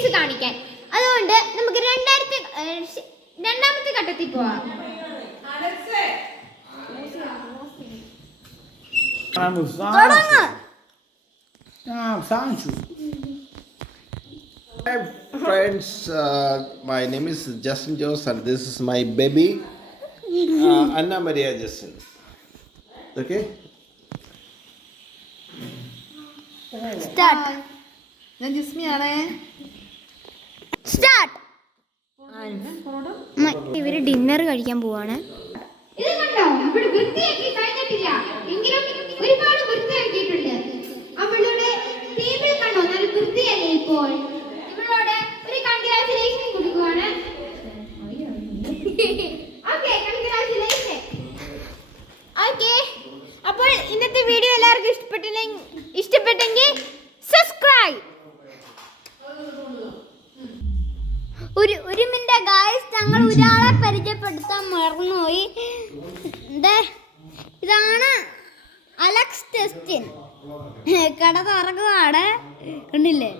Face കാണിക്കാൻ. അതുകൊണ്ട് നമുക്ക് രണ്ടാമത്തെ ഘട്ടത്തിൽ പോവാം. Hi friends, my name is Justin Jose and this is my baby Anna Maria Justin. Okay? Start. ഞാൻ ജിസ്മിയാണേ. Start. ഇവര് ഡിന്നർ കഴിക്കാൻ പോവാണ്. ഇത് കണ്ടോ, ഇവിടെ വൃത്തിയാക്കി കഴിഞ്ഞിട്ടില്ല. എങ്കിലും ഒരുപാട് വൃത്തിയാക്കിയിട്ടുണ്ട്. അവളുടെ ടേബിൾ കണ്ടോ, നല്ല വൃത്തിയല്ലേ ഇപ്പോൾ. ഇവളോട് ഒരു കൺഗ്രാറ്റുലേഷൻ കൊടുക്കുവാണ്. Okay, congratulation. ഓക്കേ, അപ്പോൾ ഇന്നത്തെ വീഡിയോ എല്ലാവർക്കും ഇഷ്ടപ്പെട്ടെങ്കിൽ സബ്സ്ക്രൈബ്. ഒരു മിനിറ്റ് ഗായ്സ്, ഞങ്ങൾ ഒരാളെ പരിചയപ്പെടുത്താൻ മറന്നുപോയി. ഇതാണ് അലക്സ് ടെസ്റ്റിൻ. കട തുറക്കുവാണ്, കണ്ടില്ലേ?